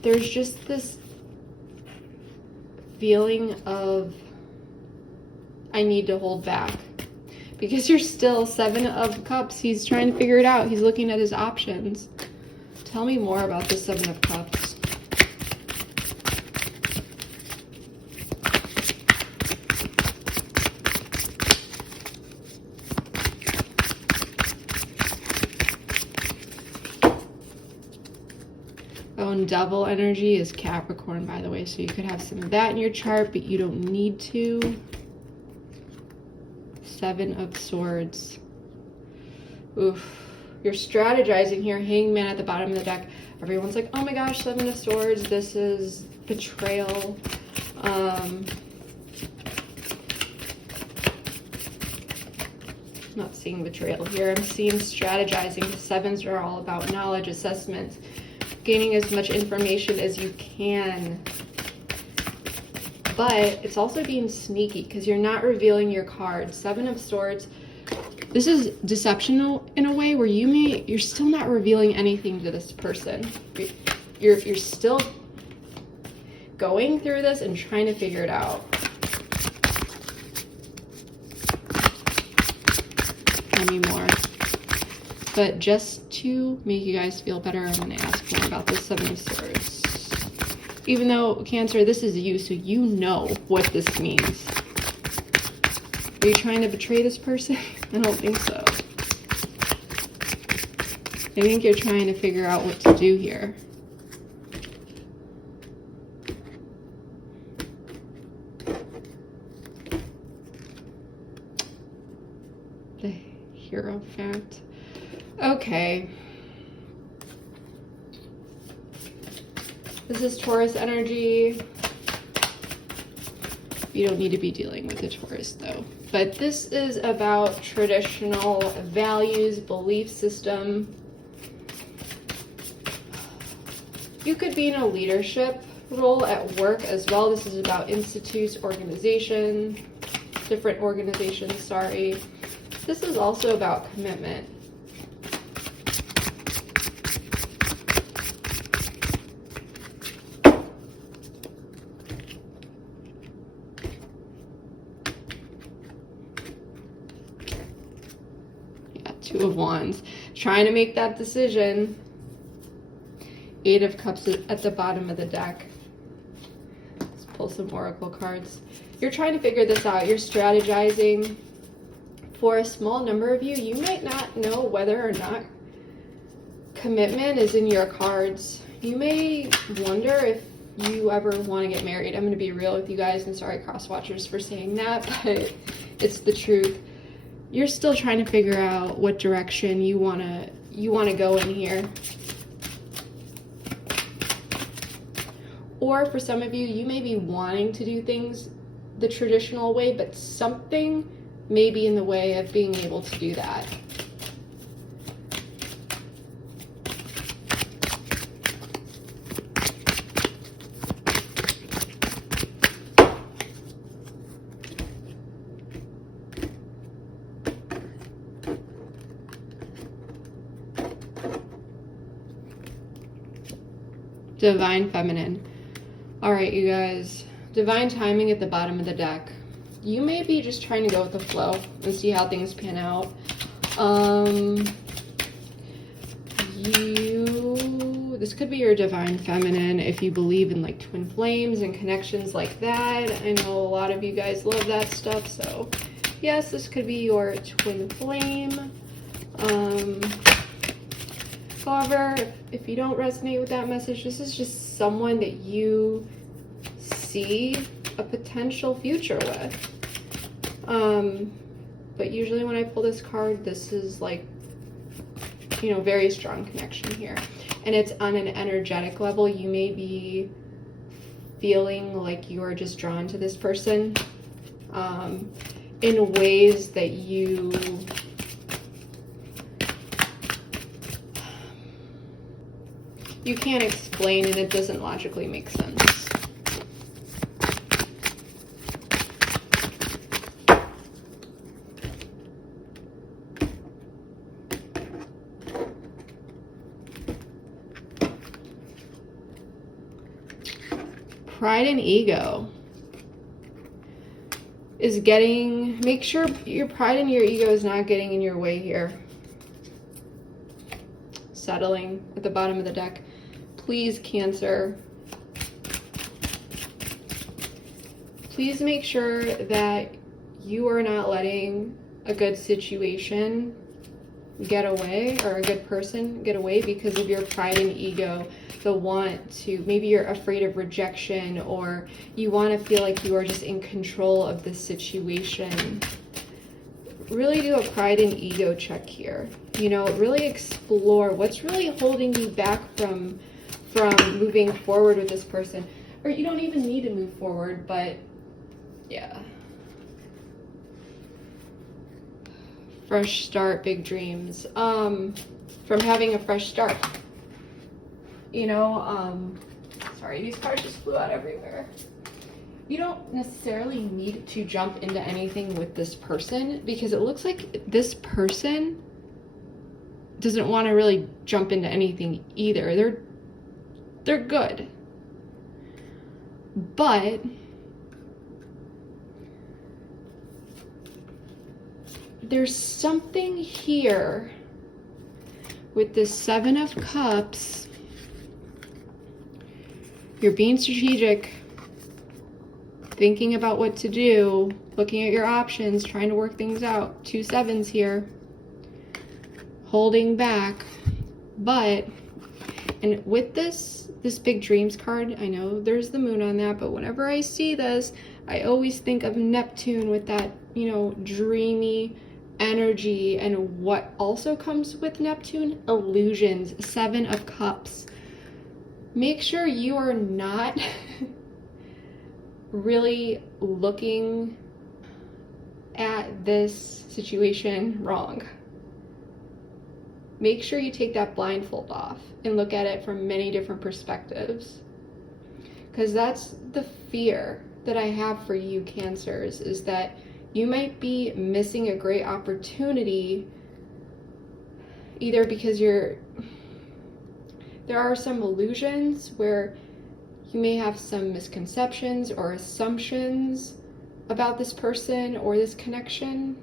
there's just this feeling of I need to hold back. Because you're still 7 of Cups. He's trying to figure it out. He's looking at his options. Tell me more about the 7 of Cups. Oh, and double energy is Capricorn, by the way. So you could have some of that in your chart, but you don't need to. 7 of Swords. Oof. You're strategizing here. Hangman at the bottom of the deck. Everyone's like, oh my gosh, 7 of Swords. This is betrayal. I'm not seeing betrayal here. I'm seeing strategizing. The 7s are all about knowledge, assessment, gaining as much information as you can. But it's also being sneaky because you're not revealing your cards. 7 of Swords. This is deceptional in a way where you're still not revealing anything to this person. You're still going through this and trying to figure it out. Tell me more. But just to make you guys feel better, I'm going to ask more about this 7 of Swords. Even though, Cancer, this is you, so you know what this means. Are you trying to betray this person? I don't think so. I think you're trying to figure out what to do here. The Hierophant. Okay. This is Taurus energy. You don't need to be dealing with a Taurus though. But this is about traditional values, belief system. You could be in a leadership role at work as well. This is about institutes, different organizations, sorry. This is also about commitment. Two of Wands, trying to make that decision. 8 of Cups at the bottom of the deck. Let's pull some oracle cards. You're trying to figure this out. You're strategizing. For a small number of you, you might not know whether or not commitment is in your cards. You may wonder if you ever want to get married. I'm going to be real with you guys, and sorry cross watchers for saying that, but it's the truth. You're still trying to figure out what direction you want to go in here. Or for some of you, you may be wanting to do things the traditional way, but something may be in the way of being able to do that. Divine Feminine. All right, you guys. Divine Timing at the bottom of the deck. You may be just trying to go with the flow and see how things pan out. This could be your Divine Feminine if you believe in like twin flames and connections like that. I know a lot of you guys love that stuff, so yes, this could be your twin flame. However, if you don't resonate with that message, this is just someone that you see a potential future with. But usually when I pull this card, this is like, you know, very strong connection here. And it's on an energetic level. You may be feeling like you are just drawn to this person in ways that you can't explain, and it doesn't logically make sense. Pride and ego. is getting, make sure your pride and your ego is not getting in your way here. Settling at the bottom of the deck. Please, Cancer. Please make sure that you are not letting a good situation get away, or a good person get away, because of your pride and ego, the want to, maybe you're afraid of rejection, or you want to feel like you are just in control of the situation. Really do a pride and ego check here. You know, really explore what's really holding you back from moving forward with this person. Or you don't even need to move forward, but yeah. Fresh start, big dreams. From having a fresh start. You know, sorry, these cards just flew out everywhere. You don't necessarily need to jump into anything with this person, because it looks like this person doesn't want to really jump into anything either. They're good. But there's something here with this Seven of Cups. You're being strategic, thinking about what to do, looking at your options, trying to work things out. 2 sevens here. Holding back. But, and with this big dreams card, I know there's the moon on that, but whenever I see this, I always think of Neptune with that, you know, dreamy energy. And what also comes with Neptune? Illusions. 7 of Cups. Make sure you are not really looking at this situation wrong. Make sure you take that blindfold off and look at it from many different perspectives. Because that's the fear that I have for you, Cancers, is that you might be missing a great opportunity, either because there are some illusions where you may have some misconceptions or assumptions about this person or this connection.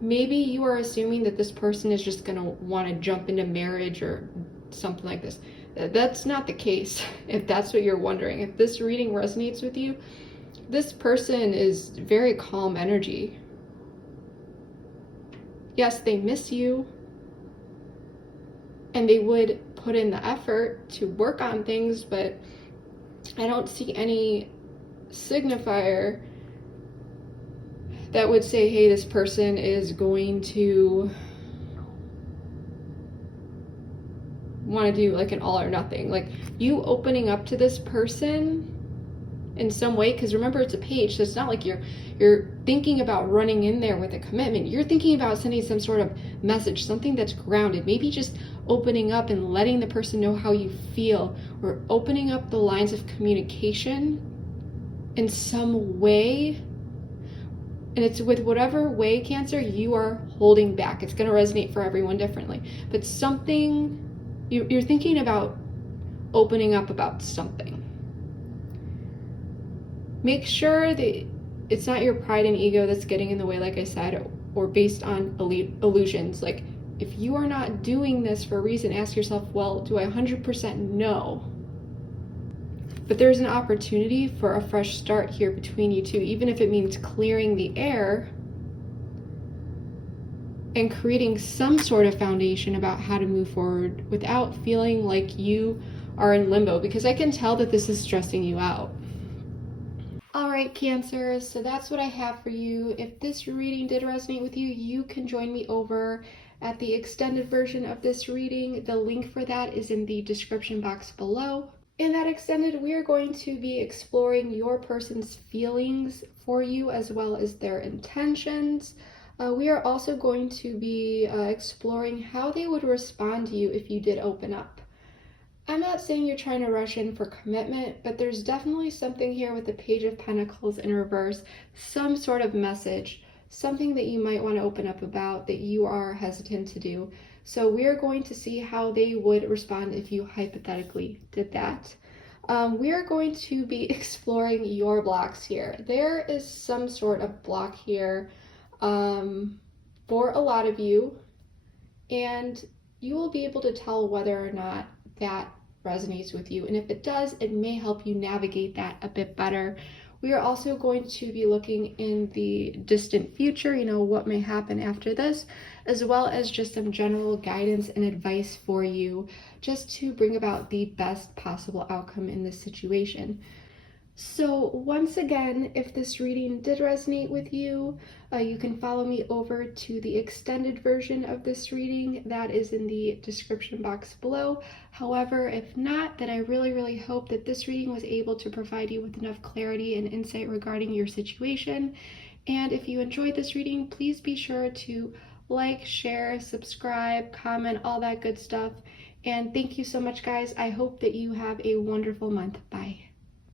Maybe you are assuming that this person is just going to want to jump into marriage or something like this. That's not the case, if that's what you're wondering. If this reading resonates with you, this person is very calm energy. Yes, they miss you, and they would put in the effort to work on things, but I don't see any signifier that would say, hey, this person is going to want to do like an all or nothing. Like, you opening up to this person in some way, because remember, it's a page, so it's not like you're thinking about running in there with a commitment. You're thinking about sending some sort of message, something that's grounded, maybe just opening up and letting the person know how you feel, or opening up the lines of communication in some way. And it's with whatever way, Cancer, you are holding back. It's going to resonate for everyone differently, but something you're thinking about opening up about something. Make sure that it's not your pride and ego that's getting in the way, like I said, or based on illusions. Like, if you are not doing this for a reason, ask yourself, well, do I 100% know? But there's an opportunity for a fresh start here between you two, even if it means clearing the air and creating some sort of foundation about how to move forward without feeling like you are in limbo, because I can tell that this is stressing you out. All right, Cancers, so that's what I have for you. If this reading did resonate with you, you can join me over at the extended version of this reading. The link for that is in the description box below. In that extended, we are going to be exploring your person's feelings for you as well as their intentions. We are also going to be exploring how they would respond to you if you did open up. I'm not saying you're trying to rush in for commitment, but there's definitely something here with the Page of Pentacles in reverse, some sort of message, something that you might want to open up about that you are hesitant to do. So we're going to see how they would respond if you hypothetically did that. We are going to be exploring your blocks here. There is some sort of block here for a lot of you, and you will be able to tell whether or not that resonates with you. And if it does, it may help you navigate that a bit better. We are also going to be looking in the distant future, what may happen after this, as well as just some general guidance and advice for you, just to bring about the best possible outcome in this situation. So once again, if this reading did resonate with you, you can follow me over to the extended version of this reading that is in the description box below. However, if not, then I really hope that this reading was able to provide you with enough clarity and insight regarding your situation. And if you enjoyed this reading, please be sure to like, share, subscribe, comment, all that good stuff. And thank you so much, guys. I hope that you have a wonderful month. Bye.